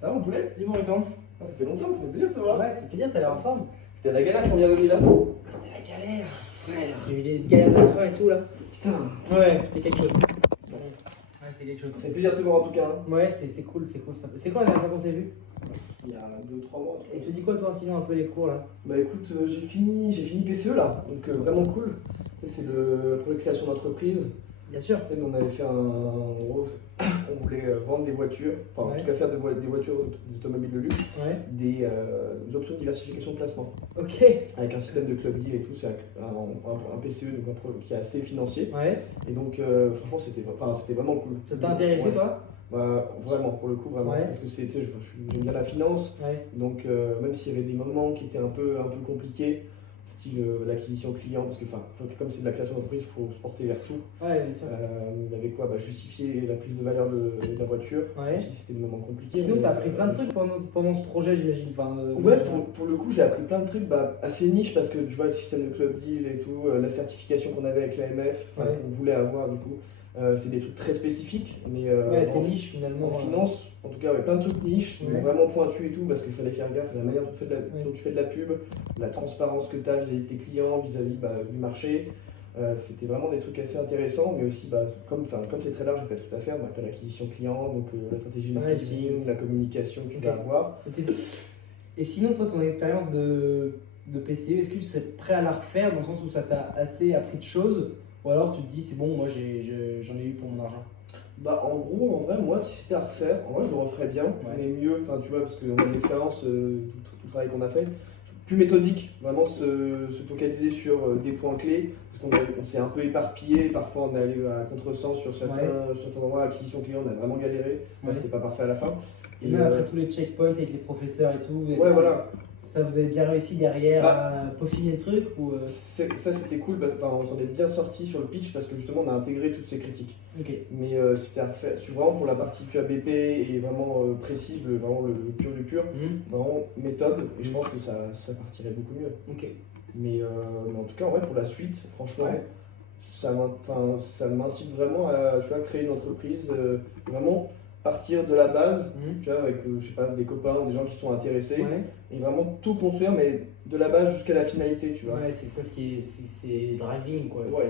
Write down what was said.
Ça va mon poulet? Dis-moi quand. Ah, ça fait longtemps, ça fait plaisir de te voir. Ouais, c'est plaisir, t'as l'air en forme. C'était la galère qu'on vient venir là. C'était la galère. Frère. J'ai eu des galères de train et tout là. Putain. Ouais, c'était quelque chose. Ouais, c'était quelque chose. Ça fait plaisir de te voir en tout cas. Hein. Ouais, c'est cool, c'est cool. C'est quoi la dernière fois qu'on s'est vu? Il y a 2-3 mois. Et c'est dit quoi toi sinon un peu les cours là? Bah écoute, j'ai fini PCE là, donc vraiment cool. C'est le projet de création d'entreprise. Bien sûr. Nous, on avait fait on voulait vendre des voitures, enfin en tout cas faire des voitures, des automobiles de luxe, Ouais. des options de diversification de placement. Ok. Avec un système de club deal et tout, c'est un PCE donc un projet qui est assez financier. Ouais. Et donc franchement c'était vraiment cool. Ça t'a intéressé Ouais. toi? Vraiment, pour le coup, vraiment. Ouais. Parce que j'aime bien la finance, Ouais. donc même s'il y avait des moments qui étaient un peu compliqués, style l'acquisition client, parce que comme c'est de la création d'entreprise, il faut se porter vers tout. Ouais, bien sûr. Il y avait quoi? Justifier la prise de valeur de la voiture, Ouais. si c'était des moments compliqués. Sinon t'as appris plein de trucs pendant ce projet j'imagine. Enfin, Ouais, pour le coup, j'ai appris plein de trucs assez niche parce que tu vois, le système de club deal et tout, la certification qu'on avait avec l'AMF, Ouais. qu'on voulait avoir du coup, c'est des trucs très spécifiques, mais ouais, c'est niche finalement. en finance, en tout cas, ouais, plein de trucs niches, Ouais. mais vraiment pointus et tout, parce qu'il fallait faire gaffe à la manière dont Ouais. tu fais de la pub, la transparence que tu as vis-à-vis de tes clients, vis-à-vis du marché. C'était vraiment des trucs assez intéressants, mais aussi, comme c'est très large, tu as tout à faire, tu as l'acquisition client, donc la stratégie marketing, la communication que tu vas avoir. Et sinon, toi, ton expérience de PCE, est-ce que tu serais prêt à la refaire dans le sens où ça t'a assez appris de choses? Ou alors tu te dis, c'est bon, moi j'en ai eu pour mon argent? En gros, en vrai, moi, si c'était à refaire, en vrai, je le referais bien, mais mieux, tu vois, parce qu'on a l'expérience, tout le travail qu'on a fait, plus méthodique, vraiment se focaliser sur des points clés, parce qu'on s'est un peu éparpillé, parfois on est allé à contresens sur certains endroits, acquisition client, on a vraiment galéré, c'était pas parfait à la fin. Et même après tous les checkpoints avec les professeurs et tout, ouais, voilà. Ça vous avez bien réussi derrière à peaufiner le truc ou Ça c'était cool, on s'en est bien sorti sur le pitch parce que justement on a intégré toutes ces critiques. Okay. Mais c'était à refaire, vraiment pour la partie QABP et vraiment précise, vraiment le pur du pur, vraiment méthode, et je pense que ça partirait beaucoup mieux. Okay. Mais en tout cas, en vrai, pour la suite, franchement, ça m'incite vraiment à créer une entreprise, vraiment partir de la base, tu vois, avec je sais pas, des copains, des gens qui sont intéressés, et vraiment tout construire, mais de la base jusqu'à la finalité, tu vois. Ouais, c'est ça ce qui est, c'est driving quoi. Ouais.